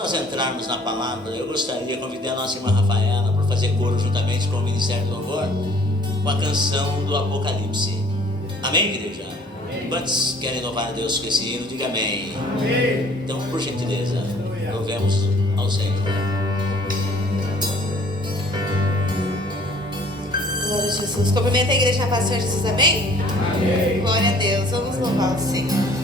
Nós entrarmos na palavra, eu gostaria de convidar a nossa irmã Rafaela para fazer coro juntamente com o Ministério do Louvor com a canção do Apocalipse. Amém, igreja? Amém. Quantos querem louvar a Deus com esse hino? Diga amém. Amém. Então, por gentileza, louvemos ao Senhor. Glória a Jesus. Cumprimenta a igreja na paz do Senhor Jesus, amém? Amém. Glória a Deus. Vamos louvar o Senhor.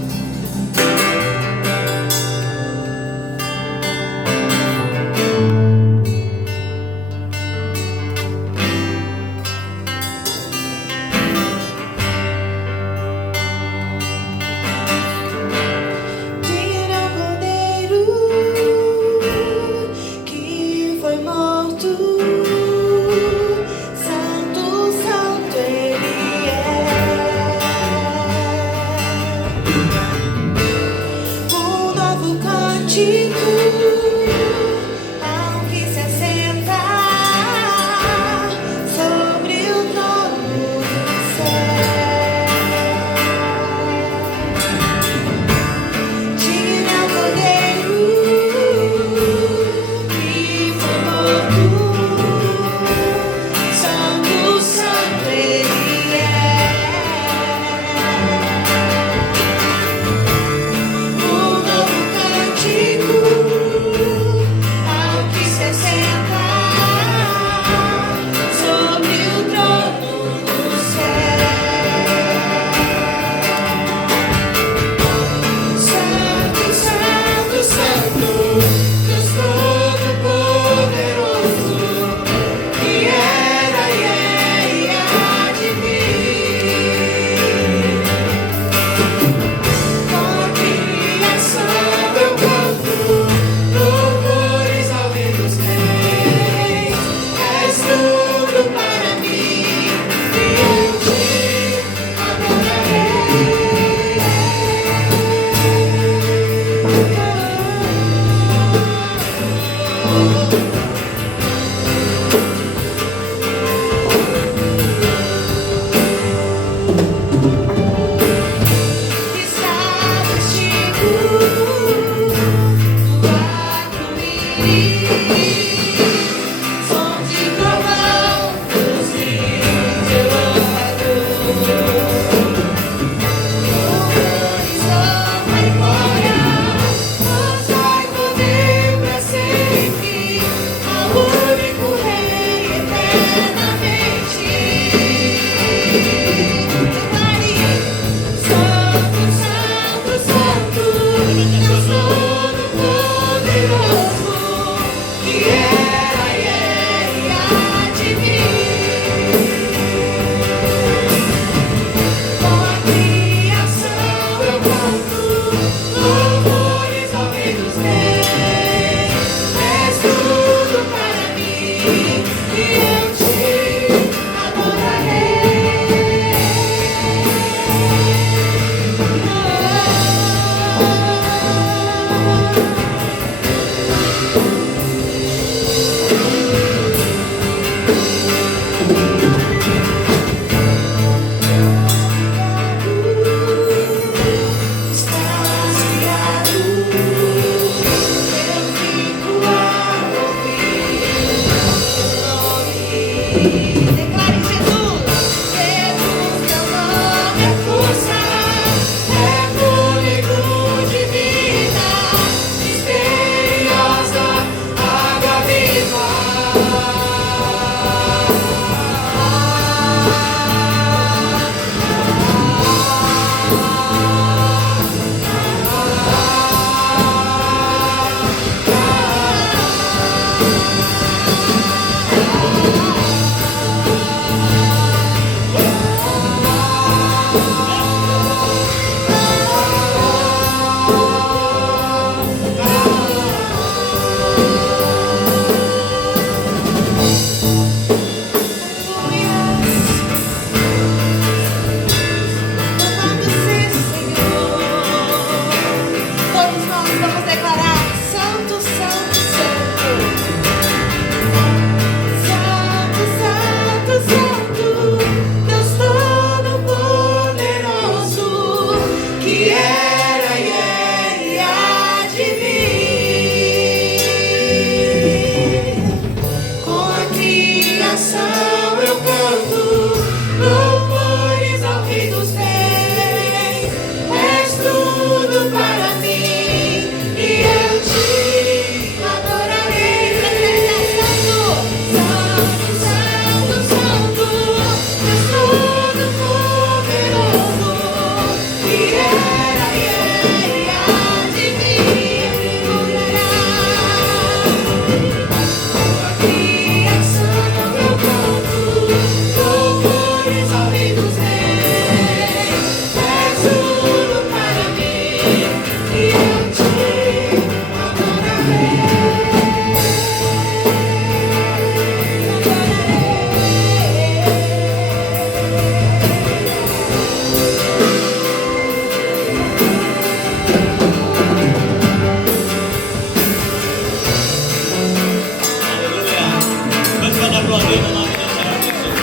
glória no nome do Senhor Jesus.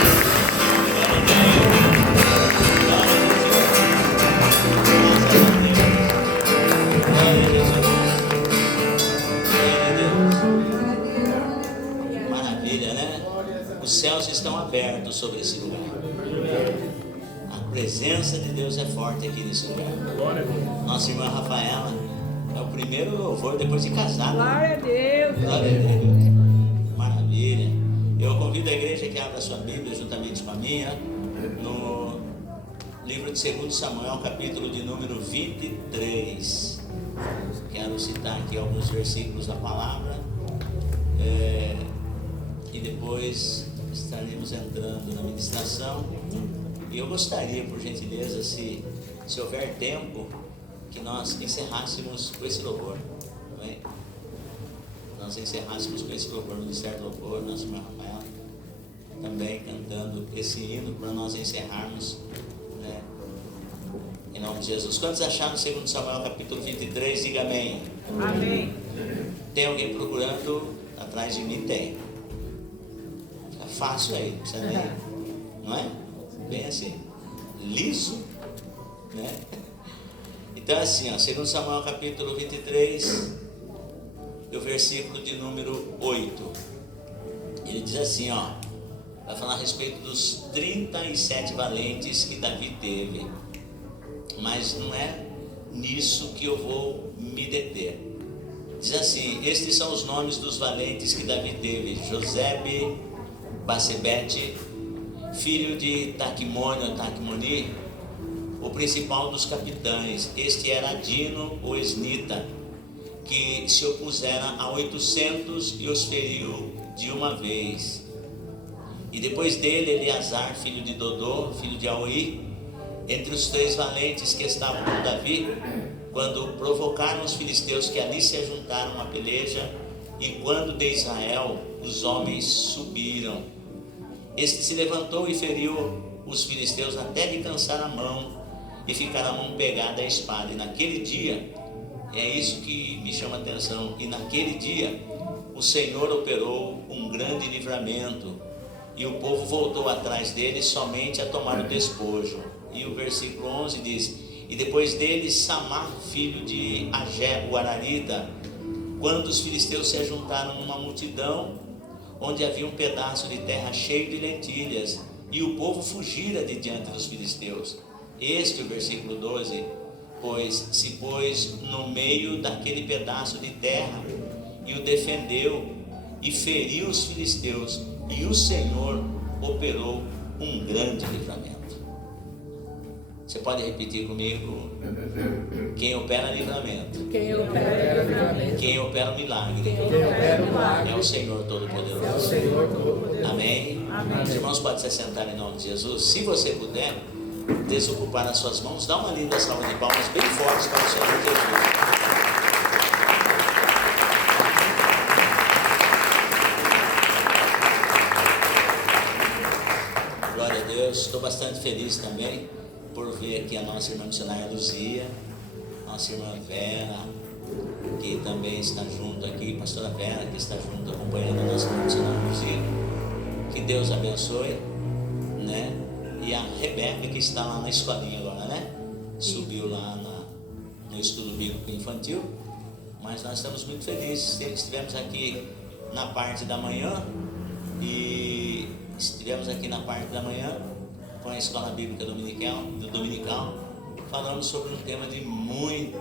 Glória a Deus. Maravilha, né? Os céus estão abertos sobre esse lugar. A presença de Deus é forte aqui nesse lugar. Nossa irmã Rafaela é o primeiro louvor depois de casada. Glória a Deus. Glória a Deus. Maravilha. Eu convido a igreja que abra a sua Bíblia juntamente com a minha no livro de 2 Samuel, capítulo de número 23. Quero citar aqui alguns versículos da palavra e depois estaremos entrando na ministração. E eu gostaria, por gentileza, se houver tempo, que nós encerrássemos com esse louvor. Amém? Nós encerrássemos com esse louvor, no Ministério do Louvor, nossa irmã Rafaela também cantando esse hino para nós encerrarmos, né? Em nome de Jesus. Quantos acharam 2 Samuel capítulo 23? Diga amém. Amém. Tem alguém procurando atrás de mim? Tem. Fica fácil aí, não precisa nem, não é? Bem assim, liso, né? Então assim, ó, 2 Samuel capítulo 23, o versículo de número 8, ele diz assim, ó, vai falar a respeito dos 37 valentes que Davi teve, mas não é nisso que eu vou me deter. Diz assim: estes são os nomes dos valentes que Davi teve: Josebe, Basebete, filho de Taquimoni, o principal dos capitães. Este era Adino, o esnita, que se opusera a 800 e os feriu de uma vez. E depois dele, Eleazar, filho de Dodô, filho de Aoi, entre os 3 valentes que estavam com Davi, quando provocaram os filisteus que ali se ajuntaram à peleja, e quando de Israel os homens subiram. Este se levantou e feriu os filisteus até lhe cansar a mão e ficar a mão pegada à espada. E naquele dia, é isso que me chama a atenção, e naquele dia o Senhor operou um grande livramento, e o povo voltou atrás dele somente a tomar o despojo. E o versículo 11 diz: e depois dele Samar, filho de Agé, o Ararita, quando os filisteus se ajuntaram numa multidão, onde havia um pedaço de terra cheio de lentilhas, e o povo fugira de diante dos filisteus. Este, o versículo 12, pois se pôs no meio daquele pedaço de terra, e o defendeu, e feriu os filisteus, e o Senhor operou um grande livramento. Você pode repetir comigo? Quem opera livramento, Quem opera livramento, quem opera o milagre, é o Senhor Todo-Poderoso. Amém? Os irmãos podem se sentar em nome de Jesus. Se você puder desocupar as suas mãos, dá uma linda salva de palmas bem forte para o Senhor Jesus. Glória a Deus. Estou bastante feliz também por ver aqui a nossa irmã missionária Luzia, nossa irmã Vera, que também está junto aqui, pastora Vera, que está junto acompanhando a nossa irmã missionária Luzia. Que Deus abençoe, né? E a Rebeca, que está lá na escolinha agora, né? Subiu lá no estudo bíblico infantil, mas nós estamos muito felizes. Estivemos aqui na parte da manhã com a escola bíblica dominical, falando sobre um tema de muita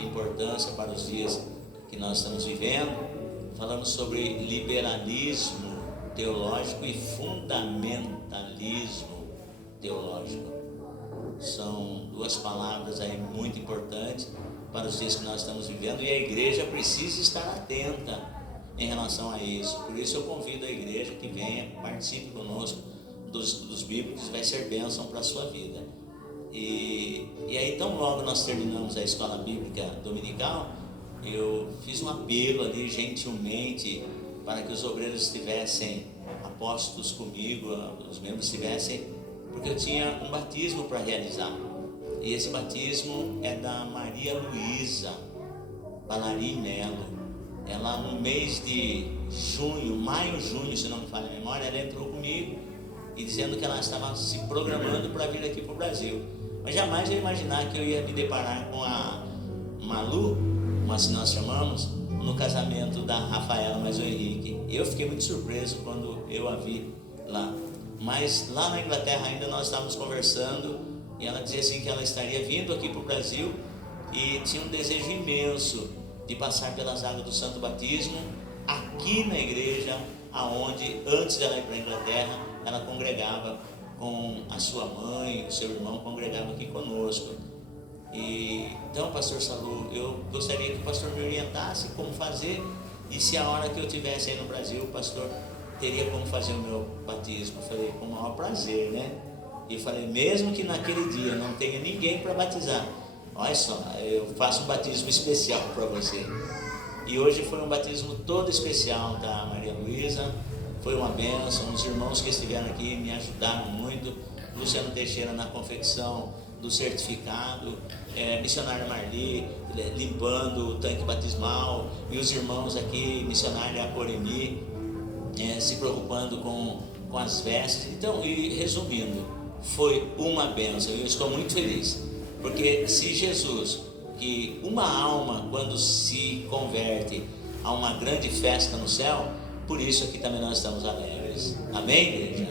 importância para os dias que nós estamos vivendo. Falamos sobre liberalismo teológico e fundamentalismo teológico. São 2 palavras aí muito importantes para os dias que nós estamos vivendo, e a igreja precisa estar atenta em relação a isso. Por isso eu convido a igreja que venha, participe conosco dos bíblicos, vai ser bênção para a sua vida. E aí, tão logo nós terminamos a escola bíblica dominical, eu fiz um apelo ali gentilmente para que os obreiros estivessem apostos comigo, os membros estivessem, porque eu tinha um batismo para realizar. E esse batismo é da Maria Luísa Balari Melo. Ela ela no mês de junho, maio, junho, se não me falha a memória, ela entrou comigo e dizendo que ela estava se programando para vir aqui para o Brasil. Mas jamais eu ia imaginar que eu ia me deparar com a Malu, como assim nós chamamos, no casamento da Rafaela mais o Henrique. Eu fiquei muito surpreso quando eu a vi lá. Mas lá na Inglaterra ainda nós estávamos conversando e ela dizia assim que ela estaria vindo aqui para o Brasil e tinha um desejo imenso de passar pelas águas do Santo Batismo aqui na igreja aonde antes dela ir para a Inglaterra ela congregava com a sua mãe, o seu irmão congregava aqui conosco. E então, pastor Salu, eu gostaria que o pastor me orientasse como fazer e se a hora que eu estivesse aí no Brasil o pastor teria como fazer o meu batismo. Eu falei, com o maior prazer, né? E falei, mesmo que naquele dia não tenha ninguém para batizar, olha só, eu faço um batismo especial para você. E hoje foi um batismo todo especial da Maria Luísa, foi uma bênção. Os irmãos que estiveram aqui me ajudaram muito. Luciano Teixeira na confecção do certificado, missionária Marli limpando o tanque batismal, e os irmãos aqui, missionária Aporemi, se preocupando com as vestes. Então, e resumindo, foi uma bênção. Eu estou muito feliz, porque se Jesus, que uma alma quando se converte a uma grande festa no céu, por isso aqui também nós estamos alegres. Amém, igreja?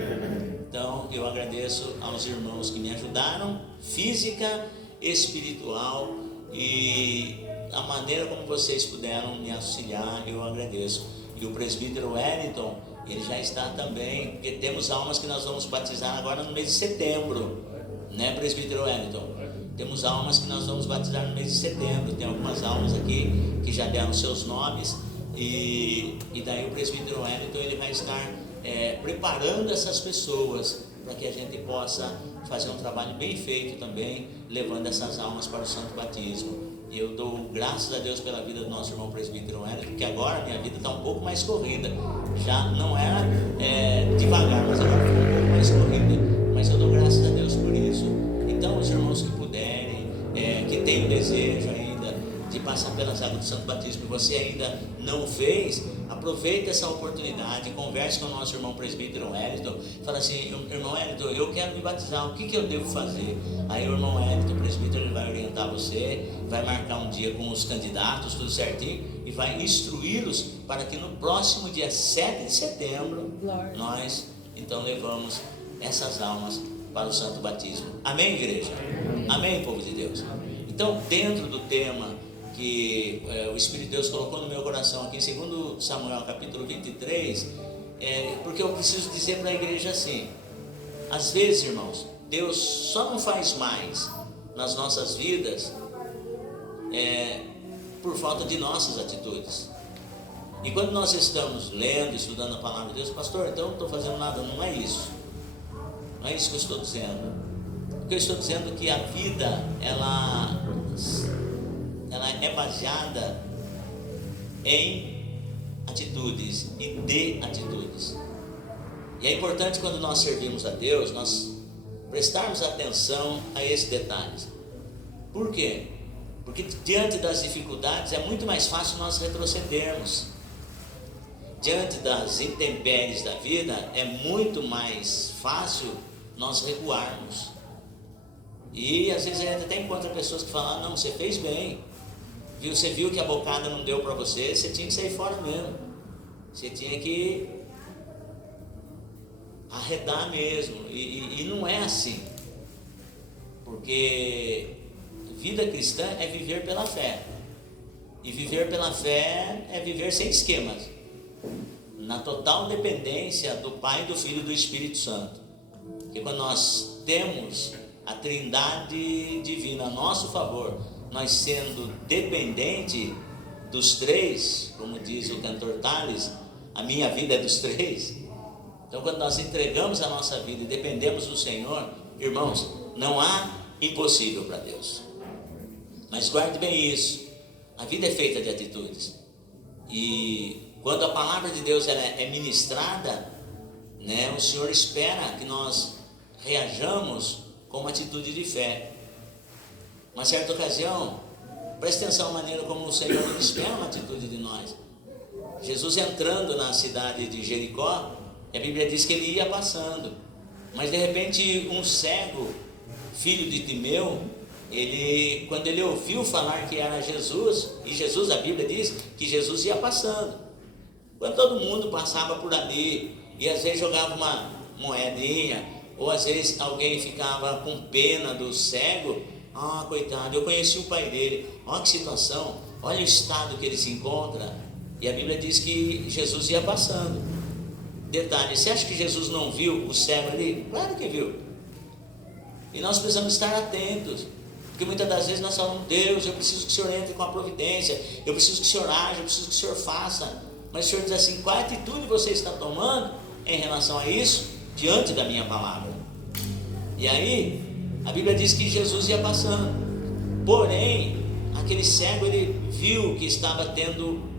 Então eu agradeço aos irmãos que me ajudaram, física, espiritual, e a maneira como vocês puderam me auxiliar, eu agradeço. E o presbítero Wellington, ele já está também, porque temos almas que nós vamos batizar agora no mês de setembro, né, presbítero Wellington? Temos almas que nós vamos batizar no mês de setembro. Tem algumas almas aqui que já deram seus nomes, e daí o presbítero Wellington ele vai estar preparando essas pessoas para que a gente possa fazer um trabalho bem feito também, levando essas almas para o santo batismo. E eu dou graças a Deus pela vida do nosso irmão presbítero Wellington, porque agora a minha vida está um pouco mais corrida. Já não era devagar, mas agora está um pouco mais corrida. Mas eu dou graças a Deus por isso. Então os irmãos que puderem, que têm o desejo ainda de passar pelas águas do santo batismo e você ainda não fez, aproveite essa oportunidade, converse com o nosso irmão presbítero Wellington, fala assim, irmão Wellington, eu quero me batizar, o que eu devo fazer? Aí o irmão Wellington, o presbítero, ele vai orientar você, vai marcar um dia com os candidatos, tudo certinho, e vai instruí-los para que no próximo dia 7 de setembro, nós então levamos essas almas para o santo batismo. Amém, igreja? Amém, povo de Deus? Então, dentro do tema que o Espírito de Deus colocou no meu coração aqui em 2 Samuel capítulo 23, porque eu preciso dizer para a igreja assim, às vezes, irmãos, Deus só não faz mais nas nossas vidas por falta de nossas atitudes. E quando nós estamos lendo, estudando a palavra de Deus, pastor, então não estou fazendo nada, não é isso. Não é isso que eu estou dizendo. O que eu estou dizendo é que a vida, ela é baseada em atitudes e de atitudes. E é importante quando nós servimos a Deus, nós prestarmos atenção a esses detalhes. Por quê? Porque diante das dificuldades é muito mais fácil nós retrocedermos. Diante das intempéries da vida é muito mais fácil nós recuarmos. E às vezes a gente até encontra pessoas que falam, não, você fez bem, você viu que a bocada não deu para você, você tinha que sair fora mesmo, você tinha que arredar mesmo, e não é assim, porque vida cristã é viver pela fé, e viver pela fé é viver sem esquemas, na total dependência do Pai, do Filho e do Espírito Santo. Porque quando nós temos a Trindade divina a nosso favor, nós sendo dependente dos três, como diz o cantor Tales, a minha vida é dos três. Então quando nós entregamos a nossa vida e dependemos do Senhor, irmãos, não há impossível para Deus. Mas guarde bem isso, a vida é feita de atitudes, e quando a palavra de Deus ela é ministrada, né, o Senhor espera que nós reajamos com uma atitude de fé. Uma certa ocasião, preste atenção na maneira como o Senhor espera uma atitude de nós. Jesus entrando na cidade de Jericó, a Bíblia diz que ele ia passando, mas de repente um cego, filho de Timeu, quando ele ouviu falar que era Jesus, e Jesus, a Bíblia diz que Jesus ia passando, quando todo mundo passava por ali, e às vezes jogava uma moedinha, ou às vezes alguém ficava com pena do cego, coitado, eu conheci o pai dele, olha que situação, olha o estado que ele se encontra, e a Bíblia diz que Jesus ia passando. Detalhe, você acha que Jesus não viu o cego ali? Claro que viu. E nós precisamos estar atentos, porque muitas das vezes nós falamos: Deus, eu preciso que o Senhor entre com a providência, eu preciso que o Senhor age, eu preciso que o Senhor faça. Mas o Senhor diz assim: qual atitude você está tomando em relação a isso, diante da minha palavra? E aí, a Bíblia diz que Jesus ia passando, porém, aquele cego, ele viu que estava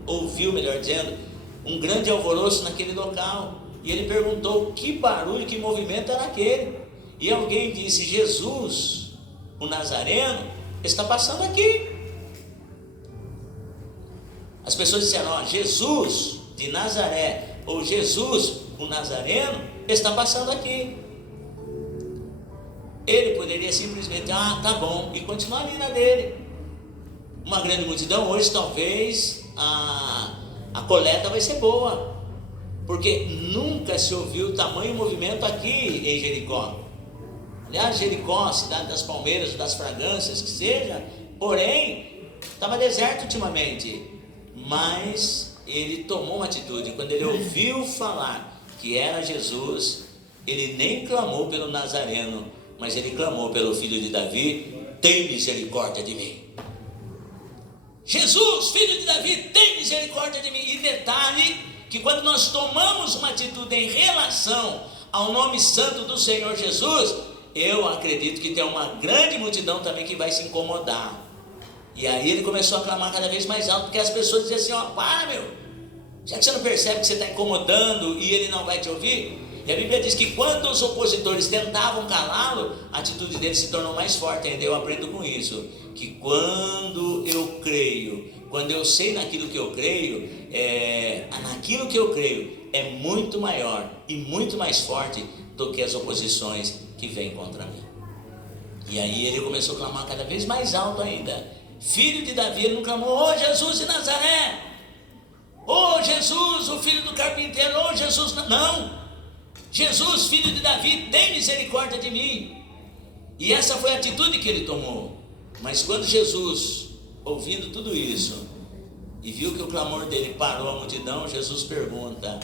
ouviu, melhor dizendo, um grande alvoroço naquele local, e ele perguntou que barulho, que movimento era aquele, e alguém disse: Jesus, o Nazareno, está passando aqui. As pessoas disseram: Jesus de Nazaré, ou Jesus, o Nazareno, está passando aqui. Ele poderia simplesmente: tá bom, e continuar ali na dele. Uma grande multidão, hoje talvez a coleta vai ser boa, porque nunca se ouviu tamanho movimento aqui em Jericó. Aliás, Jericó, cidade das palmeiras, das fragrâncias, que seja, porém, estava deserto ultimamente, mas ele tomou uma atitude. Quando ele ouviu falar que era Jesus, ele nem clamou pelo Nazareno, mas ele clamou pelo filho de Davi: tem misericórdia de mim. Jesus, filho de Davi, tem misericórdia de mim. E detalhe, que quando nós tomamos uma atitude em relação ao nome santo do Senhor Jesus, eu acredito que tem uma grande multidão também que vai se incomodar. E aí ele começou a clamar cada vez mais alto, porque as pessoas diziam assim: para, meu, já que você não percebe que você está incomodando e ele não vai te ouvir? E a Bíblia diz que quando os opositores tentavam calá-lo, a atitude dele se tornou mais forte ainda. Eu aprendo com isso, que quando eu creio, quando eu sei naquilo que eu creio, naquilo que eu creio é muito maior e muito mais forte do que as oposições que vêm contra mim. E aí ele começou a clamar cada vez mais alto ainda: filho de Davi. Ele não clamou: Jesus de Nazaré, Jesus, o filho do carpinteiro, Jesus, não. Jesus, filho de Davi, tem misericórdia de mim. E essa foi a atitude que ele tomou. Mas quando Jesus, ouvindo tudo isso, e viu que o clamor dele parou a multidão, Jesus pergunta,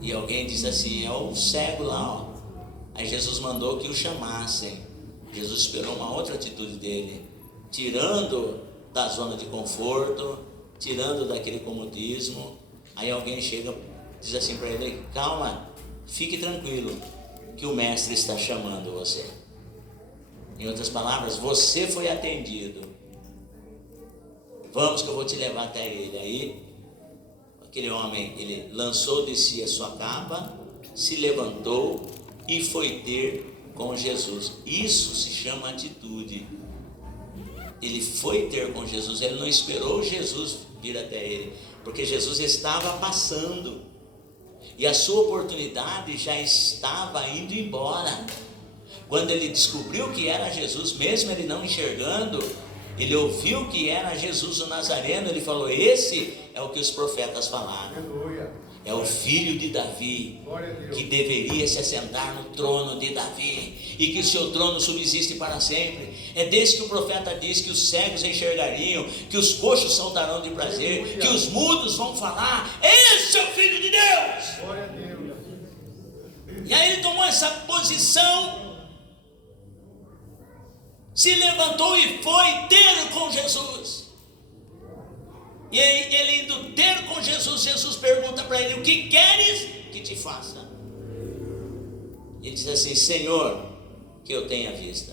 e alguém diz assim: é o cego lá, ó. Aí Jesus mandou que o chamassem. Jesus esperou uma outra atitude dele, tirando da zona de conforto, tirando daquele comodismo. Aí alguém chega, diz assim para ele: calma, fique tranquilo, que o mestre está chamando você. Em outras palavras, você foi atendido, vamos que eu vou te levar até ele. Aí aquele homem, ele lançou de si a sua capa, se levantou e foi ter com Jesus. Isso se chama atitude. Ele foi ter com Jesus, ele não esperou Jesus vir até ele, porque Jesus estava passando e a sua oportunidade já estava indo embora. Quando ele descobriu que era Jesus, mesmo ele não enxergando, ele ouviu que era Jesus o Nazareno, ele falou: esse é o que os profetas falaram. É o filho de Davi, que deveria se assentar no trono de Davi, e que o seu trono subsiste para sempre. É desse que o profeta diz que os cegos enxergariam, que os coxos saltarão de prazer, que os mudos vão falar: esse é o filho de Deus. E aí ele tomou essa posição, se levantou e foi ter com Jesus. E ele indo ter com Jesus, Jesus pergunta para ele: o que queres que te faça? Ele diz assim: Senhor, que eu tenha vista.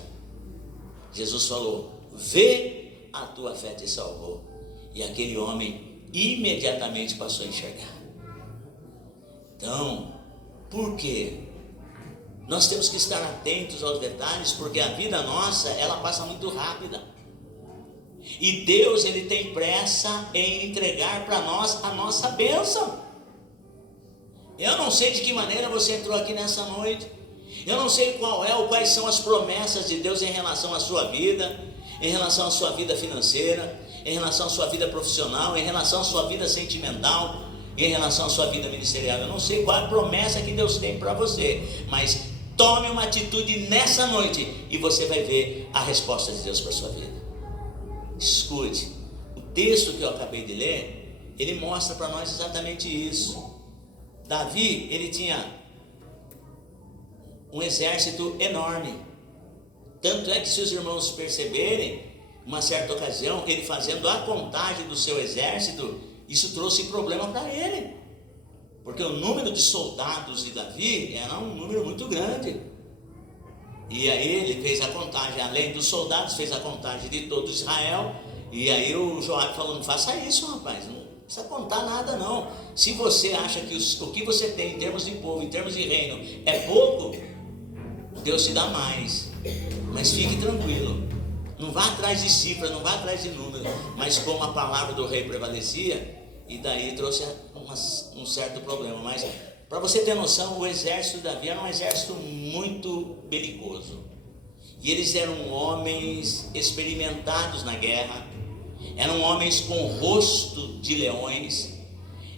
Jesus falou: vê, a tua fé te salvou. E aquele homem imediatamente passou a enxergar. Então, por quê? Nós temos que estar atentos aos detalhes, porque a vida nossa, ela passa muito rápida. E Deus, Ele tem pressa em entregar para nós a nossa bênção. Eu não sei de que maneira você entrou aqui nessa noite. Eu não sei quais são as promessas de Deus em relação à sua vida, em relação à sua vida financeira, em relação à sua vida profissional, em relação à sua vida sentimental, em relação à sua vida ministerial. Eu não sei qual é a promessa que Deus tem para você, mas tome uma atitude nessa noite e você vai ver a resposta de Deus para a sua vida. Escute, o texto que eu acabei de ler, ele mostra para nós exatamente isso. Davi, ele tinha um exército enorme, tanto é que, se os irmãos perceberem, uma certa ocasião, ele fazendo a contagem do seu exército, isso trouxe problema para ele, porque o número de soldados de Davi era um número muito grande. E aí ele fez a contagem, além dos soldados, fez a contagem de todo Israel. E aí o Joabe falou: não faça isso, rapaz, não precisa contar nada não. Se você acha que o que você tem em termos de povo, em termos de reino, é pouco, Deus te dá mais. Mas fique tranquilo, não vá atrás de cifra, não vá atrás de número. Mas como a palavra do rei prevalecia, e daí trouxe um certo problema. Mas para você ter noção, o exército de Davi era um exército muito belicoso. E eles eram homens experimentados na guerra, eram homens com rosto de leões,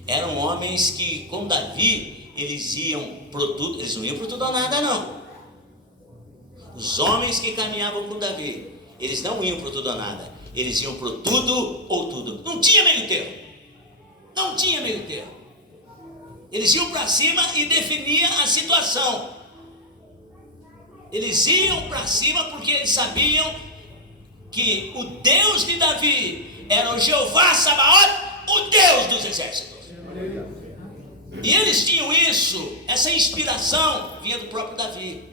eram homens que, com Davi, eles iam pro tudo, eles não iam pro tudo ou nada não. Os homens que caminhavam com Davi, eles não iam pro tudo ou nada, eles iam pro tudo ou tudo. Não tinha meio termo, não tinha meio termo. Eles iam para cima e definiam a situação. Eles iam para cima porque eles sabiam que o Deus de Davi era o Jeová Sabaoth, o Deus dos exércitos. E eles tinham isso, essa inspiração vinha do próprio Davi,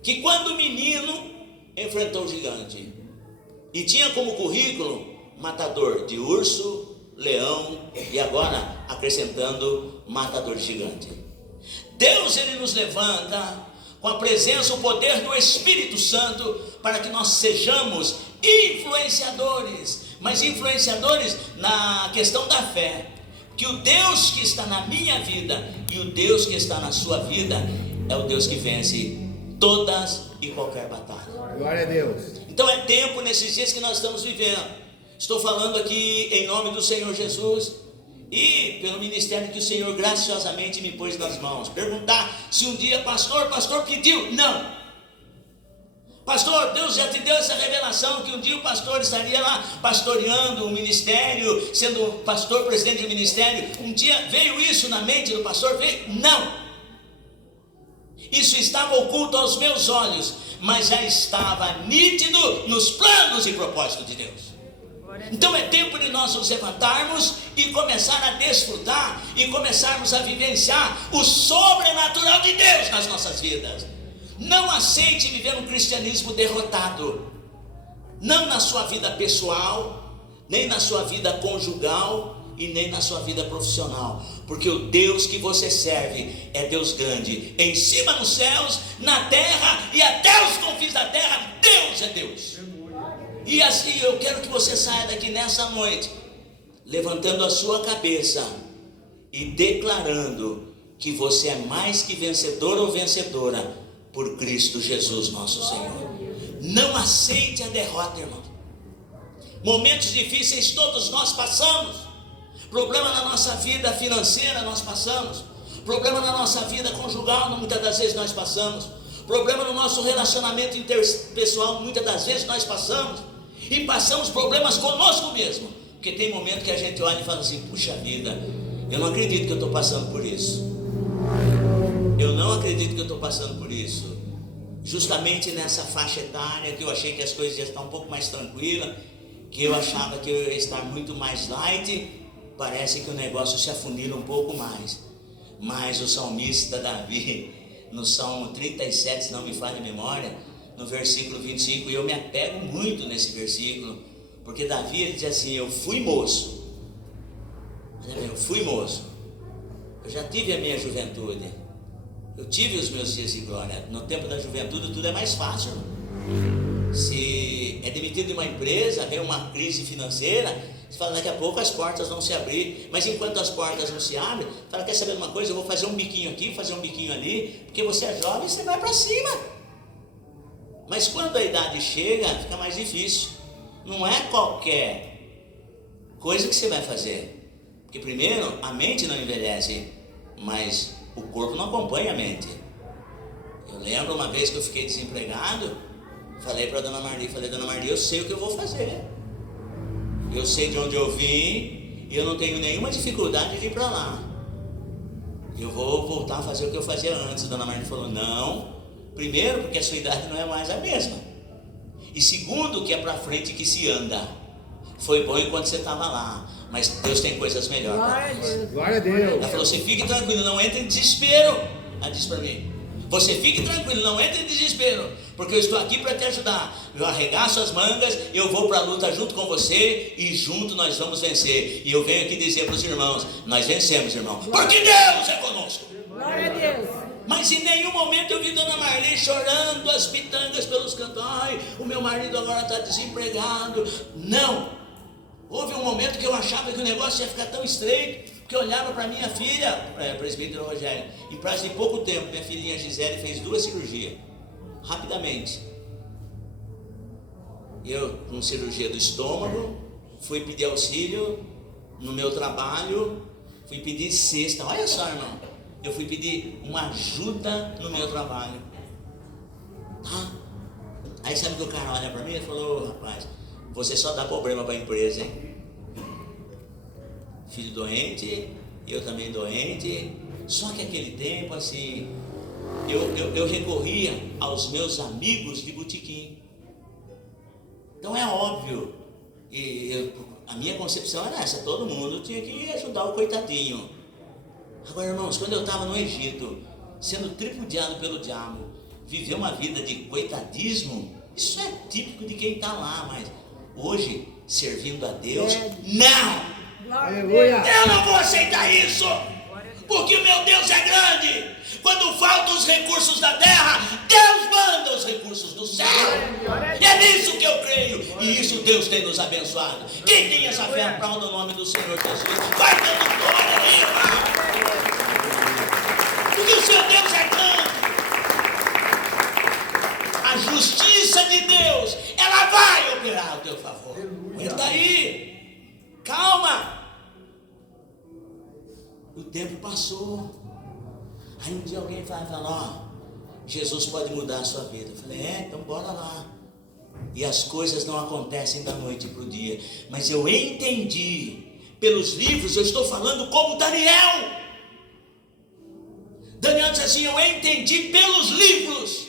que quando menino enfrentou o gigante e tinha como currículo matador de urso, leão e agora acrescentando matador de gigante. Deus, ele nos levanta com a presença, o poder do Espírito Santo, para que nós sejamos influenciadores, mas influenciadores na questão da fé, que o Deus que está na minha vida e o Deus que está na sua vida é o Deus que vence todas e qualquer batalha. Glória a Deus. Então é tempo nesses dias que nós estamos vivendo. Estou falando aqui em nome do Senhor Jesus e pelo ministério que o Senhor graciosamente me pôs nas mãos. Perguntar se um dia pastor pediu? Não. Pastor, Deus já te deu essa revelação que um dia o pastor estaria lá pastoreando um ministério, sendo pastor, presidente de um ministério. Um dia veio isso na mente do pastor? Veio? Não. Isso estava oculto aos meus olhos, mas já estava nítido nos planos e propósitos de Deus. Então é tempo de nós nos levantarmos e começar a desfrutar e começarmos a vivenciar o sobrenatural de Deus nas nossas vidas. Não aceite viver um cristianismo derrotado, não na sua vida pessoal, nem na sua vida conjugal e nem na sua vida profissional, porque o Deus que você serve é Deus grande, em cima nos céus, na terra e até os confins da terra. Deus é Deus. E assim eu quero que você saia daqui nessa noite levantando a sua cabeça e declarando que você é mais que vencedor ou vencedora por Cristo Jesus nosso Senhor. Não aceite a derrota, irmão. Momentos difíceis todos nós passamos. Problema na nossa vida financeira nós passamos. Problema na nossa vida conjugal muitas das vezes nós passamos. Problema no nosso relacionamento interpessoal muitas das vezes nós passamos. E passamos problemas conosco mesmo. Porque tem momento que a gente olha e fala assim: puxa vida, eu não acredito que eu estou passando por isso. Eu não acredito que eu estou passando por isso. Justamente nessa faixa etária que eu achei que as coisas já estão um pouco mais tranquilas, que eu achava que eu ia estar muito mais light, parece que o negócio se afunila um pouco mais. Mas o salmista Davi, no Salmo 37, se não me falha a memória, no versículo 25, e eu me apego muito nesse versículo, porque Davi, ele diz assim: eu fui moço, eu já tive a minha juventude, eu tive os meus dias de glória. No tempo da juventude tudo é mais fácil. Se é demitido de uma empresa, vem uma crise financeira, você fala, daqui a pouco as portas vão se abrir, mas enquanto as portas não se abrem, fala, quer saber de uma coisa, eu vou fazer um biquinho aqui, fazer um biquinho ali, porque você é jovem, você vai para cima. Mas quando a idade chega, fica mais difícil. Não é qualquer coisa que você vai fazer, porque primeiro, a mente não envelhece, mas o corpo não acompanha a mente. Eu lembro uma vez que eu fiquei desempregado, falei para a dona Marli, dona Marli, eu sei o que eu vou fazer, eu sei de onde eu vim, e eu não tenho nenhuma dificuldade de ir para lá, eu vou voltar a fazer o que eu fazia antes. A dona Marli falou, não, primeiro porque a sua idade não é mais a mesma, e segundo que é para frente que se anda. Foi bom enquanto você estava lá, mas Deus tem coisas melhores. Glória a Deus. Ela falou, você fique tranquilo, não entre em desespero. Ela disse para mim, você fique tranquilo, não entre em desespero, porque eu estou aqui para te ajudar. Eu arregaço as mangas, eu vou para a luta junto com você, e junto nós vamos vencer. E eu venho aqui dizer para os irmãos, nós vencemos, irmão, porque Deus é conosco. Glória a Deus. Mas em nenhum momento eu vi dona Marli chorando as pitangas pelos cantos, ai, o meu marido agora está desempregado. Não, houve um momento que eu achava que o negócio ia ficar tão estreito, que eu olhava para minha filha, presbítero Rogério, em prazo de pouco tempo, minha filhinha Gisele fez 2 cirurgias, rapidamente. Eu, com cirurgia do estômago, fui pedir auxílio no meu trabalho, fui pedir cesta, olha só, irmão, eu fui pedir uma ajuda no meu trabalho, tá? Aí sabe que o cara olha para mim e falou, rapaz, você só dá problema para a empresa, hein? Filho doente, eu também doente. Só que aquele tempo assim, eu recorria aos meus amigos de botequim. Então é óbvio, a minha concepção era essa, todo mundo tinha que ajudar o coitadinho. Agora, irmãos, quando eu estava no Egito, sendo tripudiado pelo diabo, viver uma vida de coitadismo, isso é típico de quem está lá, mas hoje, servindo a Deus, não! Aleluia. Eu não vou aceitar isso, porque o meu Deus é grande. Quando faltam os recursos da terra, Deus manda os recursos do céu. É nisso que eu creio, e isso Deus tem nos abençoado. Quem tem essa fé, aplauda o nome do Senhor Jesus. Vai dando glória aí, irmão, porque o seu Deus é grande. A justiça de Deus, ela vai operar ao teu favor. Aguenta aí, calma. O tempo passou. Aí um dia alguém vai falar, ó, Jesus pode mudar a sua vida. Eu falei, então bora lá. E as coisas não acontecem da noite para o dia. Mas eu entendi, pelos livros, eu estou falando como Daniel. Daniel disse assim, eu entendi pelos livros.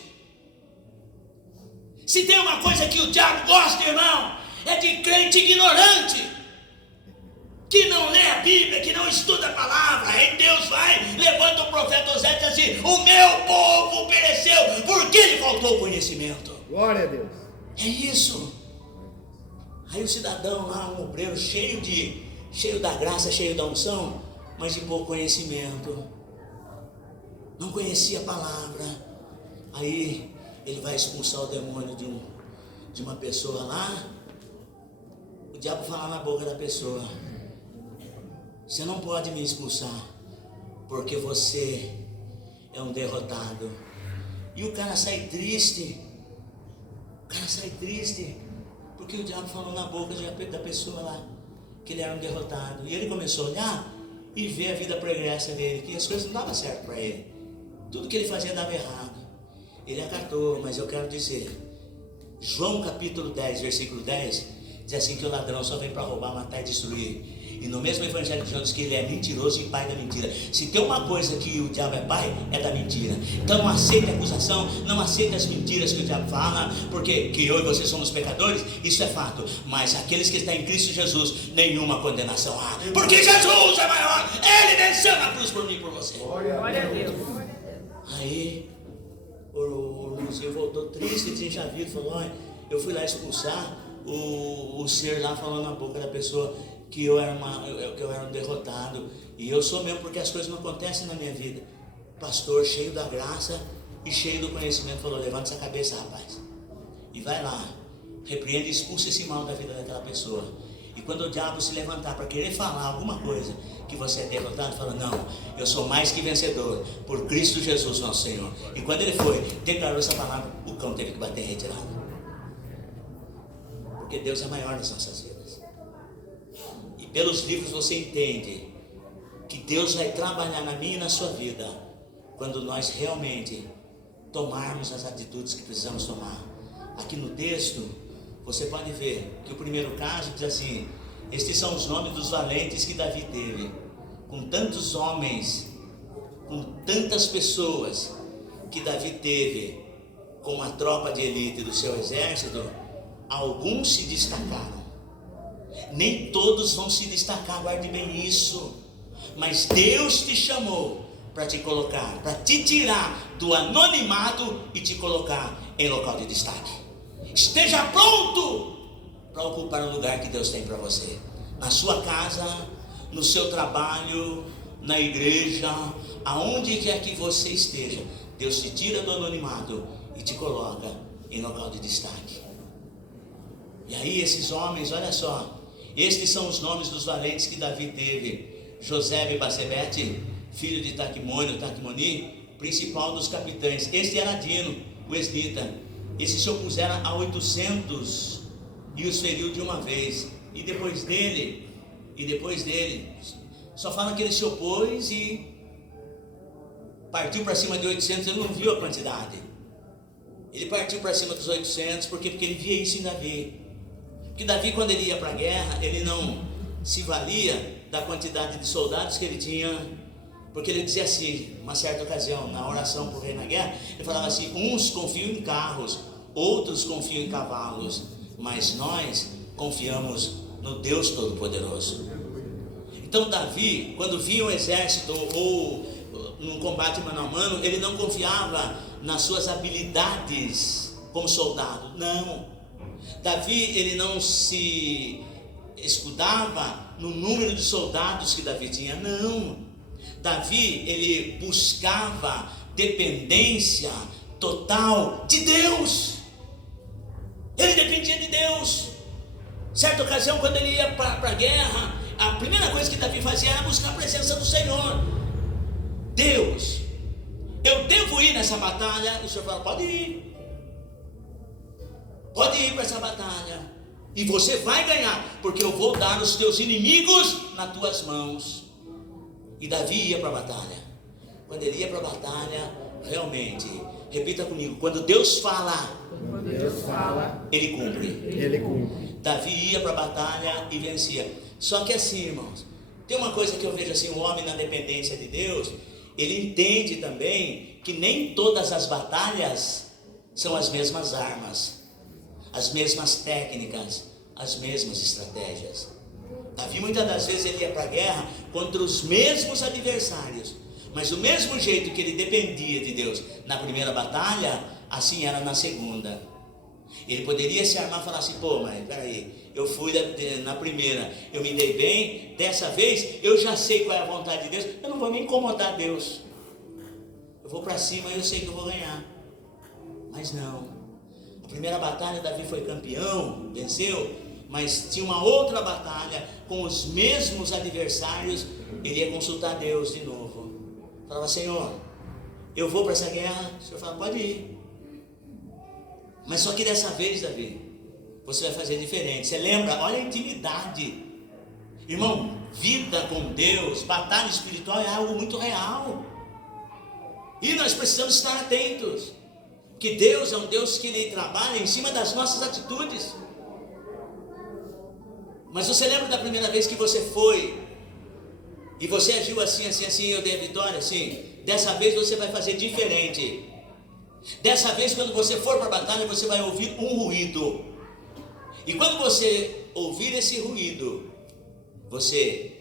Se tem uma coisa que o diabo gosta, irmão, é de crente ignorante, que não lê a Bíblia, que não estuda a palavra. Aí Deus vai, levanta o profeta Osés e diz assim, o meu povo pereceu, porque lhe faltou conhecimento. Glória a Deus. É isso. Aí o cidadão lá, um obreiro cheio da graça, cheio da unção, mas de pouco conhecimento, não conhecia a palavra. Aí ele vai expulsar o demônio de uma pessoa lá, o diabo fala na boca da pessoa, você não pode me expulsar, porque você é um derrotado. E o cara sai triste, porque o diabo falou na boca da pessoa lá, que ele era um derrotado. E ele começou a olhar e ver a vida pregressa dele, que as coisas não davam certo para ele, tudo que ele fazia dava errado. Ele acatou, mas eu quero dizer, João capítulo 10, versículo 10, diz assim que o ladrão só vem para roubar, matar e destruir. E no mesmo evangelho de João diz que ele é mentiroso e pai da mentira. Se tem uma coisa que o diabo é pai, é da mentira. Então não aceite a acusação, não aceite as mentiras que o diabo fala, porque que eu e você somos pecadores, isso é fato. Mas aqueles que estão em Cristo Jesus, nenhuma condenação há, porque Jesus é maior, ele venceu na cruz por mim e por você. Glória a Deus. Aí o Luizinho voltou triste, desenchavido, falou, olha, eu fui lá expulsar o ser lá, falando na boca da pessoa que eu era um derrotado, e eu sou mesmo, porque as coisas não acontecem na minha vida. Pastor cheio da graça e cheio do conhecimento falou, levanta essa cabeça, rapaz, e vai lá, repreenda e expulsa esse mal da vida daquela pessoa. E quando o diabo se levantar para querer falar alguma coisa que você é derrotado, fala: não, eu sou mais que vencedor por Cristo Jesus nosso Senhor. E quando ele foi, declarou essa palavra, o cão teve que bater em retirada. Porque Deus é maior nas nossas vidas. E pelos livros você entende que Deus vai trabalhar na minha e na sua vida quando nós realmente tomarmos as atitudes que precisamos tomar. Aqui no texto você pode ver que o primeiro caso diz assim: estes são os nomes dos valentes que Davi teve. Com tantos homens, com tantas pessoas que Davi teve com a tropa de elite do seu exército, alguns se destacaram. Nem todos vão se destacar, guarde bem isso. Mas Deus te chamou para te colocar, para te tirar do anonimato e te colocar em local de destaque. Esteja pronto para ocupar o lugar que Deus tem para você. Na sua casa, no seu trabalho, na igreja, aonde quer que você esteja, Deus te tira do anonimato e te coloca em local de destaque. E aí esses homens, olha só, estes são os nomes dos valentes que Davi teve: José e Basebete, filho de Taquimoni, principal dos capitães. Este era Adino, o esnita. Esse se opusera a 800 e os feriu de uma vez. E depois dele, só fala que ele se opôs e partiu para cima de 800. Ele não viu a quantidade. Ele partiu para cima dos 800, porque ele via isso em Davi. Porque Davi, quando ele ia para a guerra, ele não se valia da quantidade de soldados que ele tinha, porque ele dizia assim, uma certa ocasião, na oração para o rei na guerra, ele falava assim: uns confiam em carros, outros confiam em cavalos, mas nós confiamos no Deus Todo-Poderoso. Então Davi, quando via um exército ou num combate mano a mano, ele não confiava nas suas habilidades como soldado, não. Davi, ele não se escudava no número de soldados que Davi tinha, não. Davi, ele buscava dependência total de Deus. Ele dependia de Deus. Certa ocasião, quando ele ia para a guerra, a primeira coisa que Davi fazia era buscar a presença do Senhor. Deus, eu devo ir nessa batalha? E o Senhor fala: pode ir para essa batalha, e você vai ganhar, porque eu vou dar os teus inimigos nas tuas mãos. E Davi ia para a batalha. Quando ele ia para a batalha, realmente, repita comigo: quando Deus fala, Ele cumpre. Davi ia para a batalha e vencia. Só que assim, irmãos, tem uma coisa que eu vejo assim: o homem na dependência de Deus, ele entende também que nem todas as batalhas são as mesmas armas, as mesmas técnicas, as mesmas estratégias. Davi, muitas das vezes, ele ia para a guerra contra os mesmos adversários, mas do mesmo jeito que ele dependia de Deus na primeira batalha, assim era na segunda. Ele poderia se armar e falar assim: pô, mas peraí, eu fui na primeira, eu me dei bem, dessa vez eu já sei qual é a vontade de Deus, eu não vou nem incomodar Deus, eu vou para cima e eu sei que eu vou ganhar. Mas não, a primeira batalha Davi foi campeão, venceu, mas tinha uma outra batalha com os mesmos adversários. Ele ia consultar Deus de novo, falava: Senhor, eu vou para essa guerra. O Senhor fala: pode ir. Mas só que dessa vez, Davi, você vai fazer diferente. Você lembra? Olha a intimidade, irmão. Vida com Deus, batalha espiritual é algo muito real, e nós precisamos estar atentos, que Deus é um Deus que Ele trabalha em cima das nossas atitudes. Mas você lembra da primeira vez que você foi e você agiu assim, eu dei a vitória? Sim. Dessa vez você vai fazer diferente. Dessa vez, quando você for para a batalha, você vai ouvir um ruído. E quando você ouvir esse ruído, você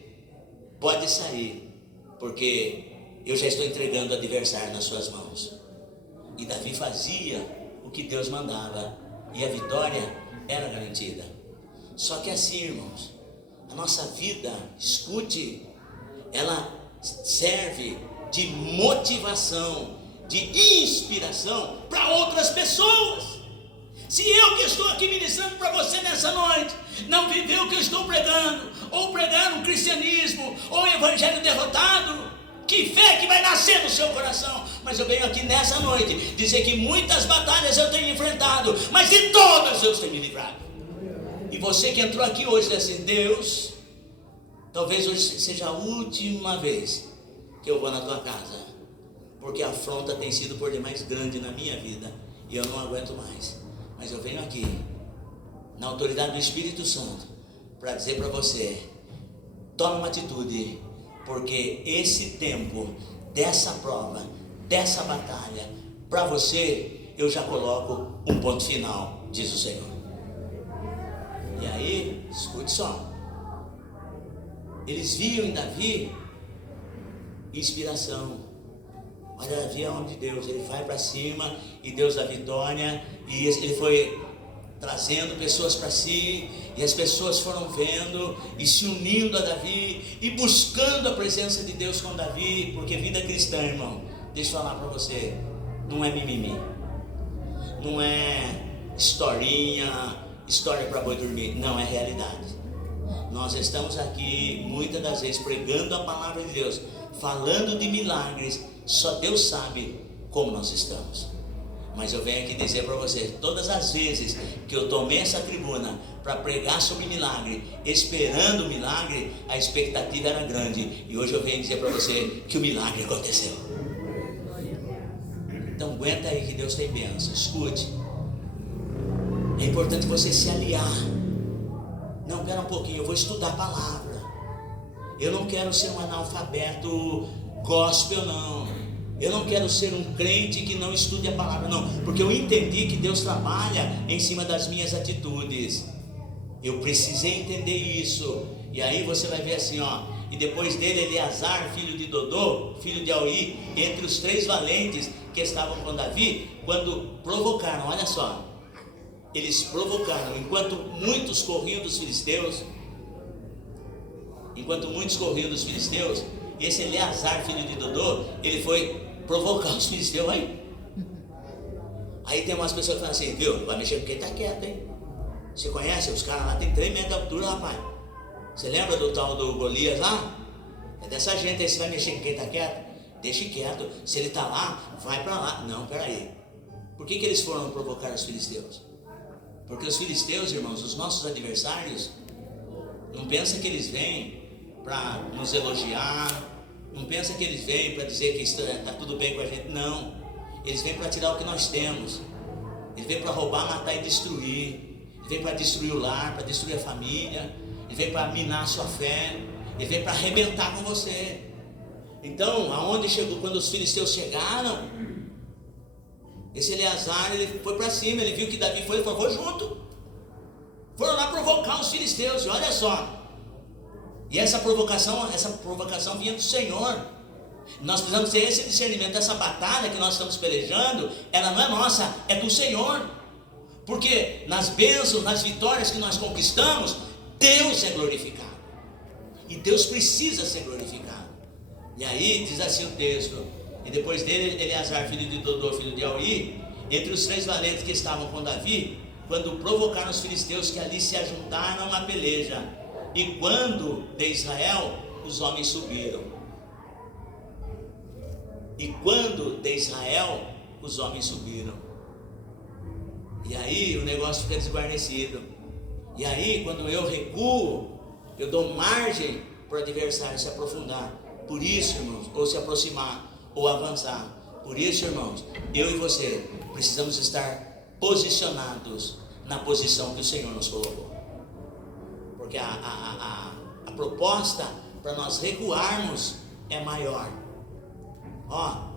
pode sair, porque eu já estou entregando o adversário nas suas mãos. E Davi fazia o que Deus mandava, e a vitória era garantida. Só que assim, irmãos, a nossa vida, escute, ela serve de motivação, de inspiração para outras pessoas. Se eu que estou aqui ministrando para você nessa noite, não viver o que eu estou pregando, ou pregar um cristianismo, ou um evangelho derrotado, que fé que vai nascer no seu coração? Mas eu venho aqui nessa noite dizer que muitas batalhas eu tenho enfrentado, mas de todas Deus tem me livrado. E você que entrou aqui hoje diz assim: Deus, talvez hoje seja a última vez que eu vou na tua casa, porque a afronta tem sido por demais grande na minha vida e eu não aguento mais. Mas eu venho aqui na autoridade do Espírito Santo para dizer para você: tome uma atitude, porque esse tempo dessa prova, dessa batalha, para você eu já coloco um ponto final, diz o Senhor. E aí, escute só, eles viam em Davi inspiração. Olha, Davi é homem de Deus, ele vai para cima e Deus dá vitória, e ele foi trazendo pessoas para si, e as pessoas foram vendo e se unindo a Davi e buscando a presença de Deus com Davi, porque vida cristã, irmão, deixa eu falar para você, não é mimimi, não é história para boi dormir, não, é realidade. Nós estamos aqui muitas das vezes pregando a palavra de Deus, falando de milagres, só Deus sabe como nós estamos. Mas eu venho aqui dizer para você, todas as vezes que eu tomei essa tribuna para pregar sobre milagre, esperando o milagre, a expectativa era grande, e hoje eu venho dizer para você que o milagre aconteceu. Então aguenta aí que Deus tem bênção. Escute, é importante você se aliar. Não, pera um pouquinho, eu vou estudar a palavra. Eu não quero ser um analfabeto gospel, não. Eu não quero ser um crente que não estude a palavra, não. Porque eu entendi que Deus trabalha em cima das minhas atitudes. Eu precisei entender isso. E aí você vai ver assim, ó. E depois dele, Eleazar, filho de Dodô, filho de Aui, entre os 3 valentes que estavam com Davi, quando provocaram, olha só. Eles provocaram, enquanto muitos corriam dos filisteus, esse Eleazar, filho de Dodô, ele foi provocar os filisteus aí tem umas pessoas que falam assim, viu, vai mexer com quem está quieto, hein? Você conhece? Os caras lá tem 3 metros de altura, rapaz. Você lembra do tal do Golias lá? É dessa gente aí, você vai mexer com quem está quieto? Deixe quieto, se ele está lá, vai para lá. Não, peraí, por que eles foram provocar os filisteus? Porque os filisteus, irmãos, os nossos adversários, não pensa que eles vêm para nos elogiar, não pensa que eles vêm para dizer que está tudo bem com a gente, não. Eles vêm para tirar o que nós temos. Eles vêm para roubar, matar e destruir. Eles vêm para destruir o lar, para destruir a família. Eles vêm para minar a sua fé. Eles vêm para arrebentar com você. Então, aonde chegou, quando os filisteus chegaram, esse Eleazar, ele foi para cima, ele viu que Davi foi, ele falou, vou junto. Foram lá provocar os filisteus, e olha só. E essa provocação vinha do Senhor. Nós precisamos ter esse discernimento. Essa batalha que nós estamos pelejando, ela não é nossa, é do Senhor. Porque nas bênçãos, nas vitórias que nós conquistamos, Deus é glorificado. E Deus precisa ser glorificado. E aí diz assim o texto, e depois dele, Eleazar, filho de Dodô, filho de Aui, entre os 3 valentes que estavam com Davi, quando provocaram os filisteus que ali se ajuntaram à peleja, e quando de Israel os homens subiram. E aí o negócio fica desguarnecido. E aí quando eu recuo, eu dou margem para o adversário se aprofundar. Por isso, irmãos, ou se aproximar, ou avançar. Por isso, irmãos, eu e você precisamos estar posicionados na posição que o Senhor nos colocou. Porque a proposta para nós recuarmos é maior. Ó,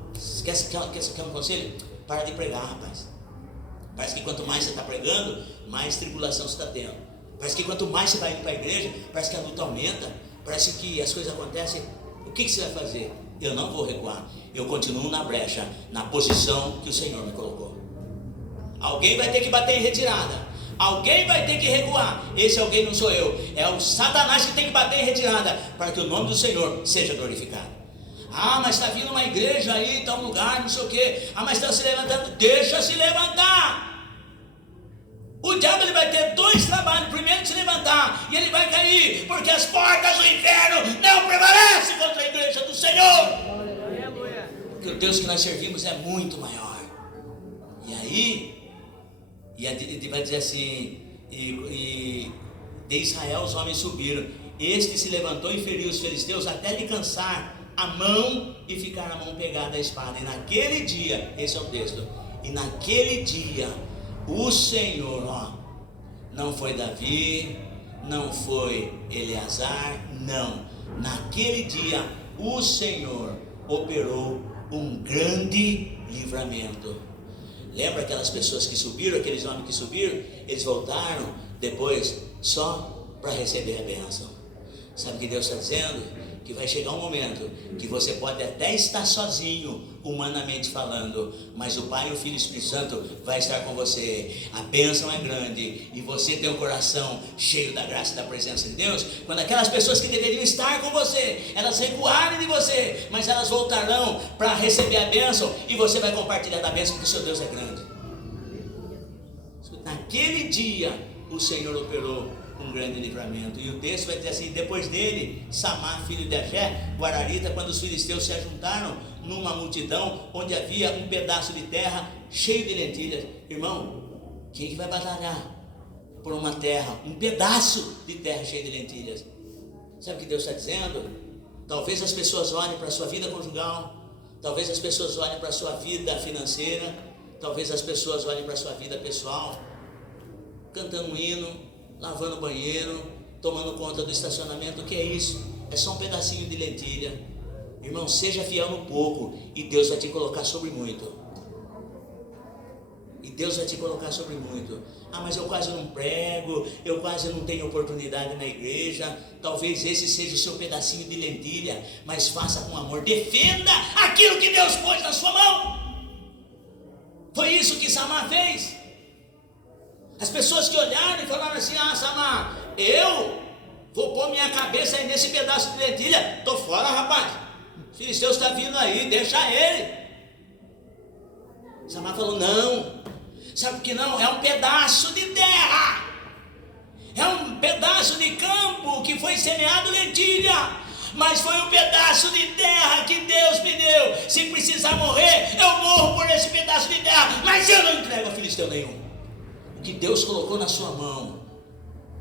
quer um conselho? Para de pregar, rapaz. Parece que quanto mais você está pregando, mais tribulação você está tendo. Parece que quanto mais você vai indo para a igreja, parece que a luta aumenta, parece que as coisas acontecem. O que você vai fazer? Eu não vou recuar, eu continuo na brecha, na posição que o Senhor me colocou. Alguém vai ter que bater em retirada, alguém vai ter que recuar. Esse alguém não sou eu, é o Satanás que tem que bater em retirada, para que o nome do Senhor seja glorificado. Ah, mas está vindo uma igreja aí, está um lugar, não sei o que. Ah, mas estão se levantando. Deixa se levantar. O diabo ele vai ter dois trabalhos. Primeiro de se levantar e ele vai cair, porque as portas do inferno não prevalecem contra a igreja do Senhor. Porque o Deus que nós servimos é muito maior. E aí, ele vai dizer assim: e de Israel os homens subiram. Este se levantou e feriu os filisteus até lhe cansar a mão e ficar a mão pegada à espada. E naquele dia, esse é o texto, e naquele dia o Senhor, não foi Davi, não foi Eleazar, não. Naquele dia o Senhor operou um grande livramento. Lembra aquelas pessoas que subiram, aqueles homens que subiram? Eles voltaram depois só para receber a bênção. Sabe o que Deus está dizendo? Que vai chegar um momento que você pode até estar sozinho, humanamente falando, mas o Pai, o Filho e o Espírito Santo vai estar com você. A bênção é grande e você tem um coração cheio da graça e da presença de Deus. Quando aquelas pessoas que deveriam estar com você, elas recuarem de você, mas elas voltarão para receber a bênção e você vai compartilhar da bênção, porque o seu Deus é grande. Naquele dia o Senhor operou um grande livramento. E o texto vai dizer assim: depois dele, Samar, filho de Agé, o ararita, quando os filisteus se ajuntaram numa multidão onde havia um pedaço de terra cheio de lentilhas. Irmão, quem que vai batalhar por uma terra, um pedaço de terra cheio de lentilhas? Sabe o que Deus está dizendo? Talvez as pessoas olhem para a sua vida conjugal, talvez as pessoas olhem para a sua vida financeira, talvez as pessoas olhem para a sua vida pessoal, cantando um hino, lavando o banheiro, tomando conta do estacionamento. O que é isso? É só um pedacinho de lentilha. Irmão, seja fiel no pouco e Deus vai te colocar sobre muito. E Deus vai te colocar sobre muito. Ah, mas eu quase não prego, eu quase não tenho oportunidade na igreja. Talvez esse seja o seu pedacinho de lentilha, mas faça com amor. Defenda aquilo que Deus pôs na sua mão. Foi isso que Samar fez. As pessoas que olharam e falaram assim: ah, Samar, eu vou pôr minha cabeça aí nesse pedaço de lentilha. Tô fora, rapaz. O filisteu está vindo aí, deixa ele. Samar falou: não. Sabe por que não? É um pedaço de terra, é um pedaço de campo que foi semeado lentilha, mas foi um pedaço de terra que Deus me deu. Se precisar morrer, eu morro por esse pedaço de terra, mas eu não entrego a filisteu nenhum. Que Deus colocou na sua mão,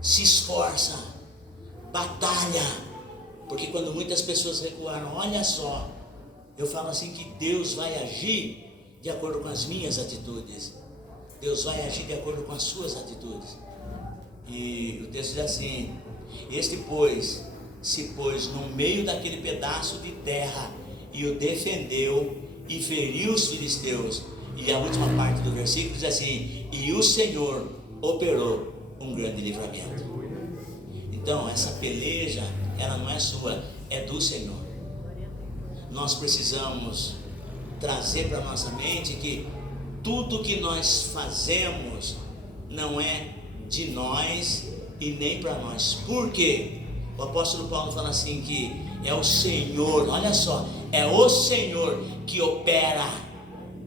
se esforça, batalha, porque quando muitas pessoas recuaram, olha só, eu falo assim que Deus vai agir de acordo com as minhas atitudes, Deus vai agir de acordo com as suas atitudes. E o texto diz assim: este pois se pôs no meio daquele pedaço de terra e o defendeu e feriu os filisteus. E a última parte do versículo diz assim: e o Senhor operou um grande livramento. Então essa peleja, ela não é sua, é do Senhor. Nós precisamos trazer para a nossa mente que tudo que nós fazemos não é de nós e nem para nós. Por quê? O apóstolo Paulo fala assim que é o Senhor, olha só, é o Senhor que opera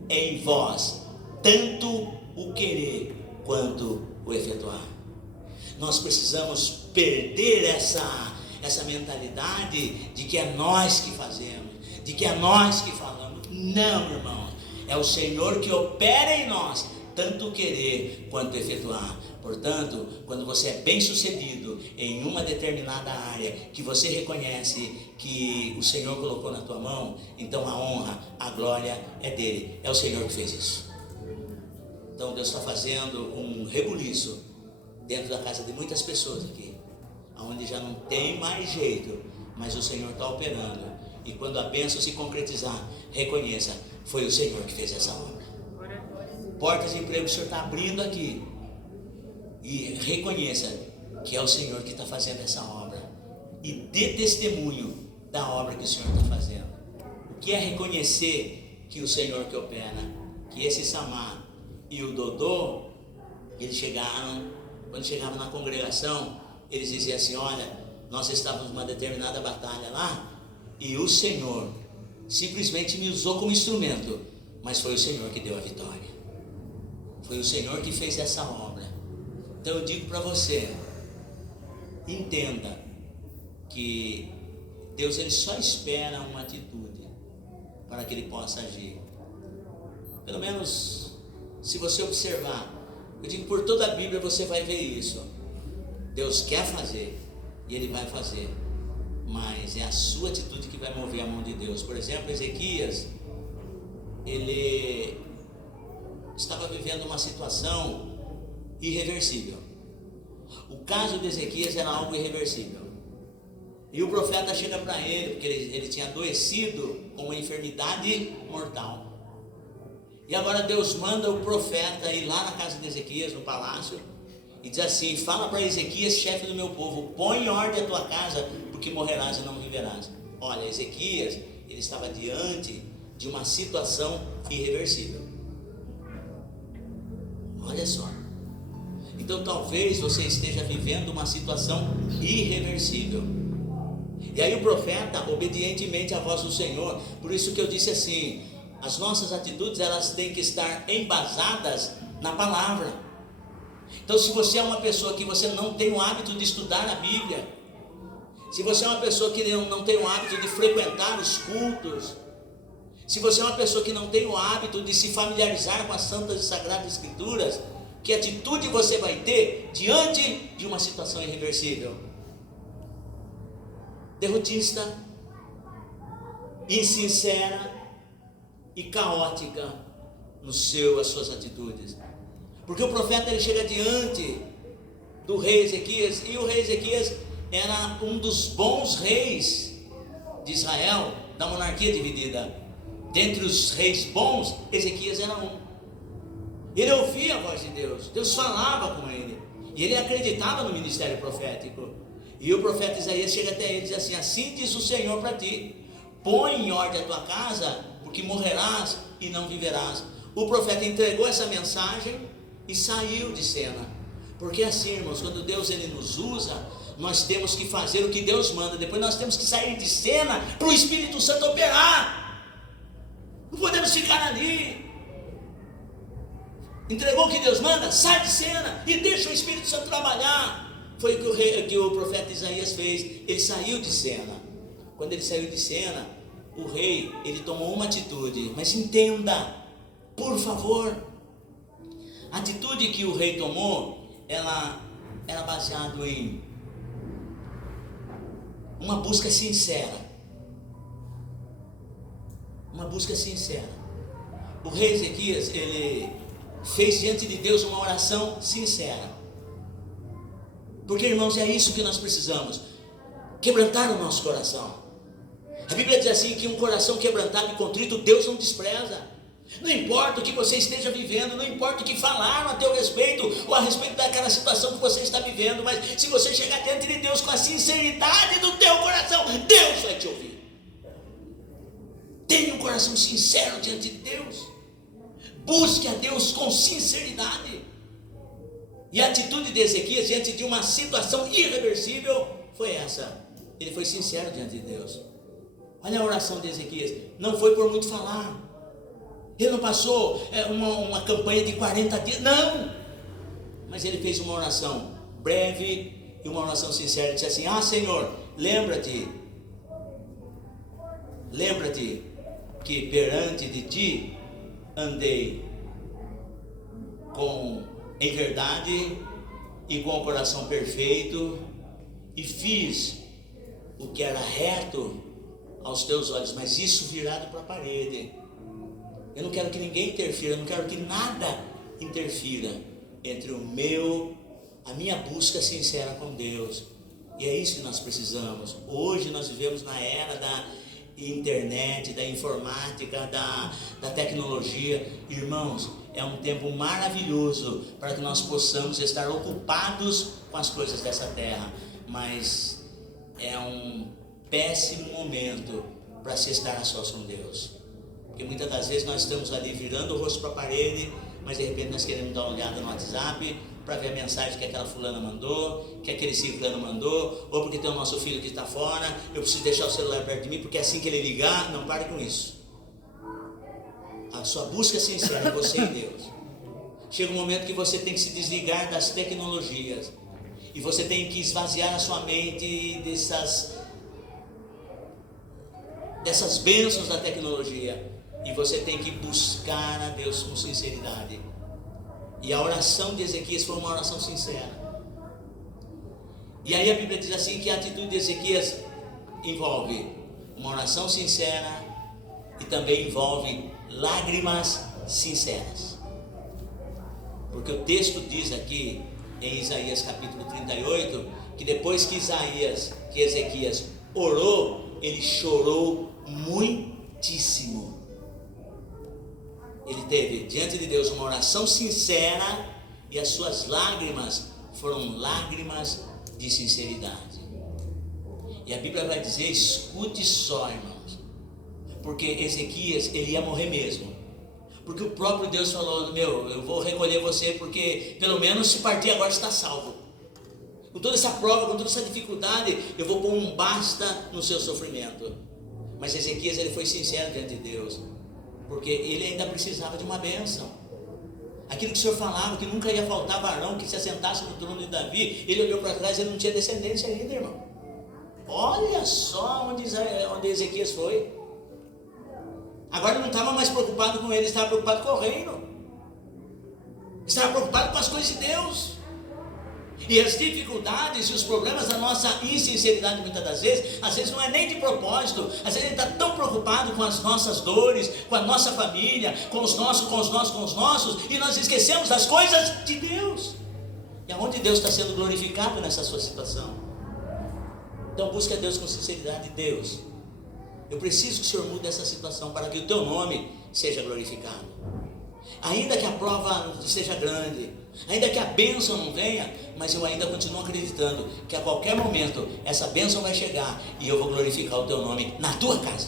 em vós, tanto o querer quanto o efetuar. Nós precisamos perder essa mentalidade de que é nós que fazemos, de que é nós que falamos. Não, irmão, é o Senhor que opera em nós, tanto o querer quanto o efetuar. Portanto, quando você é bem sucedido em uma determinada área, que você reconhece que o Senhor colocou na tua mão, então a honra, a glória é dele, é o Senhor que fez isso. Então Deus está fazendo um rebuliço dentro da casa de muitas pessoas aqui, onde já não tem mais jeito, mas o Senhor está operando. E quando a bênção se concretizar, reconheça, foi o Senhor que fez essa obra. Portas de emprego o Senhor está abrindo aqui. E reconheça que é o Senhor que está fazendo essa obra. E dê testemunho da obra que o Senhor está fazendo. O que é reconhecer que o Senhor que opera, que esse Samar e o Dodô, eles chegaram, quando chegavam na congregação, eles diziam assim: olha, nós estávamos numa determinada batalha lá, e o Senhor simplesmente me usou como instrumento, mas foi o Senhor que deu a vitória. Foi o Senhor que fez essa obra. Então eu digo para você, entenda que Deus ele só espera uma atitude para que Ele possa agir. Pelo menos, se você observar, eu digo por toda a Bíblia você vai ver isso. Deus quer fazer e Ele vai fazer, mas é a sua atitude que vai mover a mão de Deus. Por exemplo, Ezequias, ele estava vivendo uma situação irreversível. O caso de Ezequias era algo irreversível. E o profeta chega para ele, porque ele tinha adoecido com uma enfermidade mortal. E agora Deus manda o profeta ir lá na casa de Ezequias, no palácio, e diz assim: fala para Ezequias, chefe do meu povo, põe em ordem a tua casa, porque morrerás e não viverás. Olha, Ezequias, ele estava diante de uma situação irreversível. Olha só. Então talvez você esteja vivendo uma situação irreversível. E aí o profeta, obedientemente à voz do Senhor, por isso que eu disse assim, as nossas atitudes elas têm que estar embasadas na palavra. Então se você é uma pessoa que você não tem o hábito de estudar a Bíblia, se você é uma pessoa que não tem o hábito de frequentar os cultos, se você é uma pessoa que não tem o hábito de se familiarizar com as santas e sagradas escrituras, que atitude você vai ter diante de uma situação irreversível? Derrotista, insincera e caótica as suas atitudes. Porque o profeta ele chega diante do rei Ezequias, e o rei Ezequias era um dos bons reis de Israel, da monarquia dividida. Dentre os reis bons, Ezequias era um. Ele ouvia a voz de Deus, Deus falava com ele, e ele acreditava no ministério profético. E o profeta Isaías chega até ele e diz assim: assim diz o Senhor para ti, põe em ordem a tua casa, porque morrerás e não viverás. O profeta entregou essa mensagem e saiu de cena. Porque assim, irmãos, quando Deus ele nos usa, nós temos que fazer o que Deus manda. Depois nós temos que sair de cena para o Espírito Santo operar. Não podemos ficar ali. Entregou o que Deus manda, sai de cena e deixa o Espírito Santo trabalhar. Foi o que o profeta Isaías fez. Ele saiu de cena. Quando ele saiu de cena, o rei ele tomou uma atitude. Mas entenda, por favor, a atitude que o rei tomou, ela era baseada em uma busca sincera. Uma busca sincera. O rei Ezequias, ele fez diante de Deus uma oração sincera. Porque, irmãos, é isso que nós precisamos, quebrantar o nosso coração. A Bíblia diz assim, que um coração quebrantado e contrito Deus não despreza. Não importa o que você esteja vivendo, não importa o que falaram a teu respeito, ou a respeito daquela situação que você está vivendo, mas se você chegar diante de Deus com a sinceridade do teu coração, Deus vai te ouvir. Tenha um coração sincero diante de Deus. Busque a Deus com sinceridade. E a atitude de Ezequias diante de uma situação irreversível foi essa. Ele foi sincero diante de Deus. Olha a oração de Ezequias. Não foi por muito falar. Ele não passou uma campanha de 40 dias. Não. Mas ele fez uma oração breve e uma oração sincera. Ele disse assim: ah, Senhor, lembra-te que perante de ti andei em verdade e com o coração perfeito, e fiz o que era reto aos teus olhos, mas isso virado para a parede. Eu não quero que ninguém interfira, eu não quero que nada interfira entre a minha busca sincera com Deus. E é isso que nós precisamos. Hoje nós vivemos na era da internet, da informática, da tecnologia. Irmãos, é um tempo maravilhoso para que nós possamos estar ocupados com as coisas dessa terra, mas é um péssimo momento para se estar a sós com Deus, porque muitas das vezes nós estamos ali virando o rosto para a parede, mas de repente nós queremos dar uma olhada no WhatsApp para ver a mensagem que aquela fulana mandou, que aquele ciclano mandou, ou porque tem o nosso filho que está fora, eu preciso deixar o celular perto de mim, porque assim que ele ligar, não pare com isso. A sua busca sincera é você e Deus. Chega um momento que você tem que se desligar das tecnologias. E você tem que esvaziar a sua mente dessas bênçãos da tecnologia. E você tem que buscar a Deus com sinceridade. E a oração de Ezequias foi uma oração sincera. E aí a Bíblia diz assim que a atitude de Ezequias envolve uma oração sincera e também envolve lágrimas sinceras. Porque o texto diz aqui em Isaías capítulo 38 que depois que Ezequias orou, ele chorou muitíssimo. Ele teve diante de Deus uma oração sincera e as suas lágrimas foram lágrimas de sinceridade. E a Bíblia vai dizer, escute só, irmãos, porque Ezequias, ele ia morrer mesmo, porque o próprio Deus falou, eu vou recolher você, porque pelo menos se partir agora está salvo. Com toda essa prova, com toda essa dificuldade, eu vou pôr um basta no seu sofrimento. Mas Ezequias, ele foi sincero diante de Deus, porque ele ainda precisava de uma bênção. Aquilo que o Senhor falava, que nunca ia faltar varão que se assentasse no trono de Davi, ele olhou para trás, ele não tinha descendência ainda, irmão. Olha só onde Ezequias foi. Agora ele não estava mais preocupado com ele, ele estava preocupado com o reino. Estava preocupado com as coisas de Deus. E as dificuldades e os problemas da nossa insinceridade, muitas das vezes, às vezes não é nem de propósito, às vezes a gente está tão preocupado com as nossas dores, com a nossa família, com os nossos, e nós esquecemos das coisas de Deus. E aonde Deus está sendo glorificado nessa sua situação? Então busque a Deus com sinceridade. Deus, eu preciso que o Senhor mude essa situação para que o teu nome seja glorificado. Ainda que a prova esteja grande, ainda que a bênção não venha, mas eu ainda continuo acreditando que a qualquer momento essa bênção vai chegar e eu vou glorificar o teu nome na tua casa.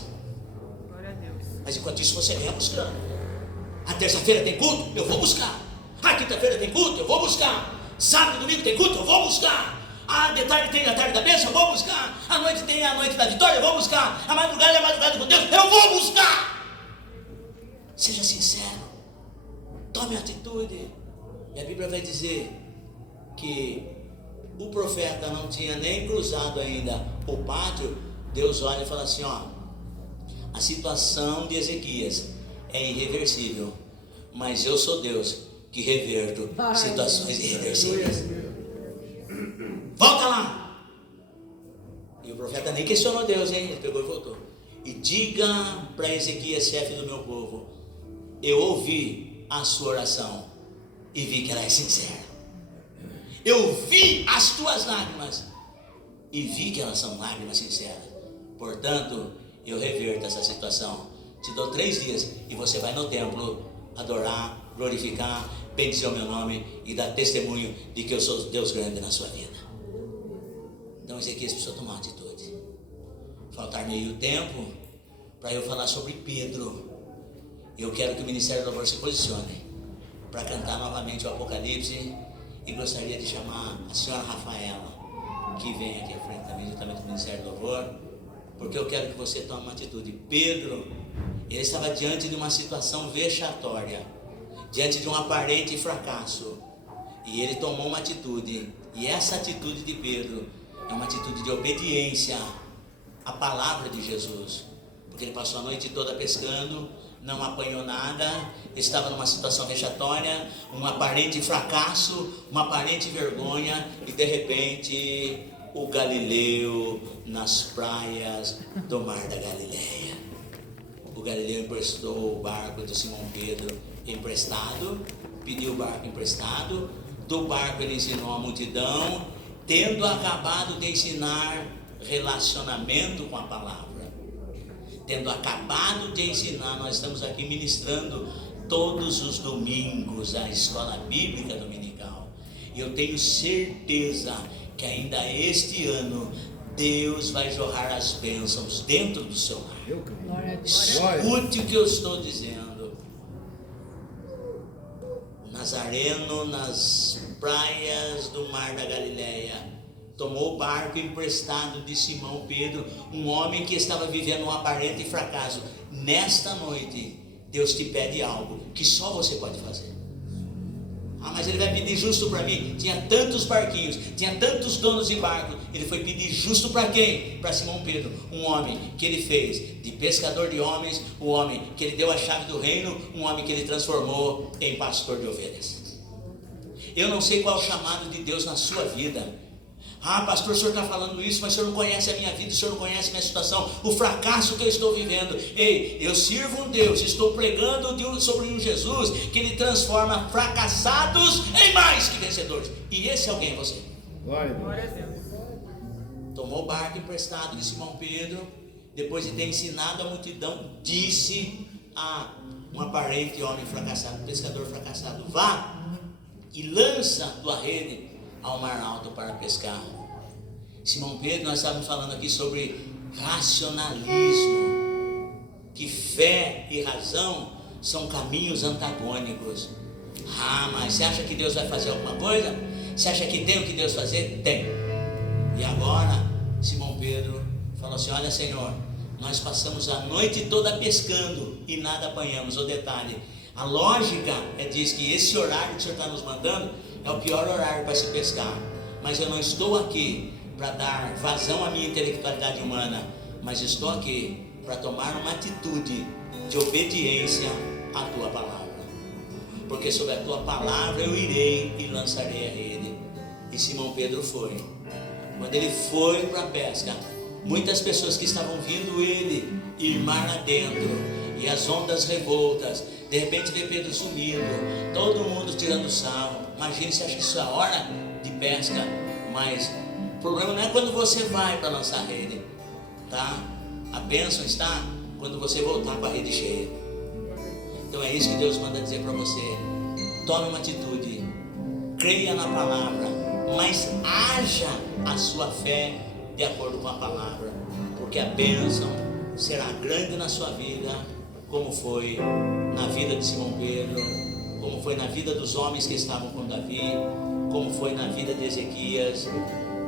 Glória a Deus. Mas enquanto isso você vai buscando. A terça-feira tem culto? Eu vou buscar. A quinta-feira tem culto? Eu vou buscar. Sábado e domingo tem culto? Eu vou buscar. A de tarde tem a tarde da bênção? Eu vou buscar. A noite tem a noite da vitória? Eu vou buscar. A madrugada é a madrugada com Deus? Eu vou buscar. Seja sincero. Tome atitude. E a Bíblia vai dizer que o profeta não tinha nem cruzado ainda o pátio. Deus olha e fala assim, a situação de Ezequias é irreversível, mas eu sou Deus que reverto situações irreversíveis. Volta lá. E o profeta nem questionou Deus, hein? Ele pegou e voltou. E diga para Ezequias, chefe do meu povo, eu ouvi a sua oração e vi que ela é sincera. Eu vi as tuas lágrimas e vi que elas são lágrimas sinceras. Portanto, eu reverto essa situação. Te dou 3 dias e você vai no templo adorar, glorificar, bendizer o meu nome e dar testemunho de que eu sou Deus grande na sua vida. Então Ezequias precisou tomar uma atitude. Faltar meio tempo para eu falar sobre Pedro. Eu quero que o Ministério do Louvor se posicione para cantar novamente o Apocalipse, e gostaria de chamar a senhora Rafaela, que vem aqui à frente também, juntamente com o Ministério do Louvor, porque eu quero que você tome uma atitude. Pedro, ele estava diante de uma situação vexatória, diante de um aparente fracasso, e ele tomou uma atitude, e essa atitude de Pedro é uma atitude de obediência à palavra de Jesus, porque ele passou a noite toda pescando, não apanhou nada, estava numa situação vexatória, um aparente fracasso, uma aparente vergonha, e de repente o Galileu nas praias do mar da Galileia. O Galileu emprestou o barco de Simão Pedro emprestado, pediu o barco emprestado, do barco ele ensinou a multidão, tendo acabado de ensinar relacionamento com a palavra. Tendo acabado de ensinar, nós estamos aqui ministrando todos os domingos a escola bíblica dominical. E eu tenho certeza que ainda este ano Deus vai jorrar as bênçãos dentro do seu lar. Escute o que eu estou dizendo. Nazareno nas praias do mar da Galileia tomou o barco emprestado de Simão Pedro, um homem que estava vivendo um aparente fracasso. Nesta noite, Deus te pede algo que só você pode fazer. Ah, mas ele vai pedir justo para mim. Tinha tantos barquinhos, tinha tantos donos de barco. Ele foi pedir justo para quem? Para Simão Pedro, um homem que ele fez de pescador de homens, um homem que ele deu a chave do reino, um homem que ele transformou em pastor de ovelhas. Eu não sei qual é o chamado de Deus na sua vida. Ah, pastor, o senhor está falando isso, mas o senhor não conhece a minha vida, o senhor não conhece a minha situação, o fracasso que eu estou vivendo. Ei, eu sirvo um Deus, estou pregando sobre um Jesus que ele transforma fracassados em mais que vencedores. E esse alguém é você. Glória a Deus. Tomou o barco emprestado de Simão Pedro, depois de ter ensinado a multidão, disse a um aparente homem fracassado, pescador fracassado: vá e lança tua rede ao mar alto para pescar. Simão Pedro, nós estávamos falando aqui sobre racionalismo, que fé e razão são caminhos antagônicos. Ah, mas você acha que Deus vai fazer alguma coisa? Você acha que tem o que Deus fazer? Tem. E agora Simão Pedro falou assim: olha, Senhor, nós passamos a noite toda pescando e nada apanhamos. O detalhe, a lógica diz que esse horário que o Senhor está nos mandando é o pior horário para se pescar. Mas eu não estou aqui para dar vazão à minha intelectualidade humana, mas estou aqui para tomar uma atitude de obediência à tua palavra. Porque sobre a tua palavra eu irei e lançarei a rede. E Simão Pedro foi. Quando ele foi para a pesca, muitas pessoas que estavam vindo ele ir mar adentro, e as ondas revoltas, de repente vê Pedro sumindo, todo mundo tirando sarro. Imagine, você acha que isso é a hora de pesca? Mas o problema não é quando você vai para lançar a rede, tá? A bênção está quando você voltar com a rede cheia. Então é isso que Deus manda dizer para você: tome uma atitude, creia na palavra, mas haja a sua fé de acordo com a palavra, porque a bênção será grande na sua vida, como foi na vida de Simão Pedro, como foi na vida dos homens que estavam com Davi, como foi na vida de Ezequias.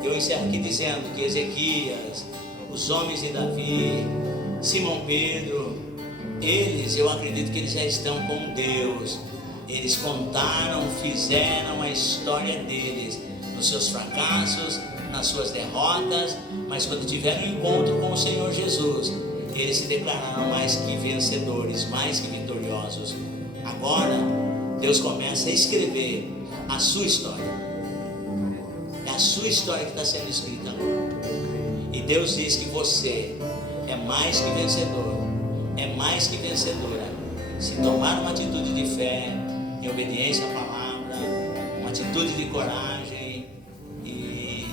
Eu encerro aqui dizendo que Ezequias, os homens de Davi, Simão Pedro, eles, eu acredito que eles já estão com Deus. Eles contaram, fizeram a história deles, nos seus fracassos, nas suas derrotas, mas quando tiveram um encontro com o Senhor Jesus, eles se declararam mais que vencedores, mais que vitoriosos. Agora, Deus começa a escrever a sua história. É a sua história que está sendo escrita agora. E Deus diz que você é mais que vencedor, é mais que vencedora, se tomar uma atitude de fé, em obediência à palavra, uma atitude de coragem, e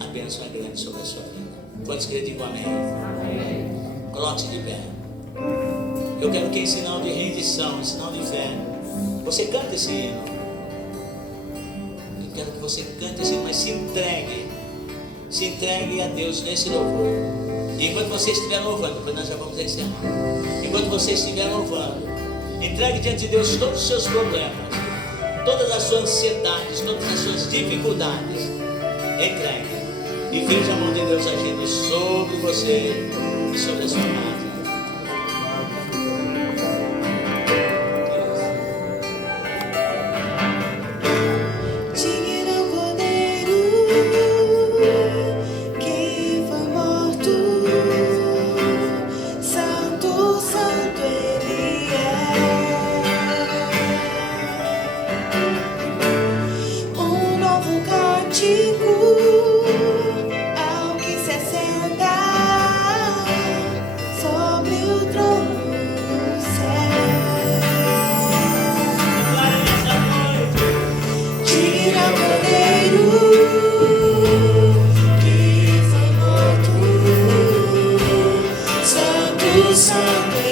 a bênção é grande sobre a sua vida. Quantos creem, digam amém? Amém. Coloque-se de pé. Eu quero que em sinal de rendição, em sinal de fé, você cante esse hino. Eu quero que você cante esse hino, mas se entregue a Deus nesse louvor. E enquanto você estiver louvando, depois nós já vamos encerrar. Enquanto você estiver louvando, entregue diante de Deus todos os seus problemas, todas as suas ansiedades, todas as suas dificuldades. Entregue e veja a mão de Deus agindo sobre você e sobre a sua casa. Santo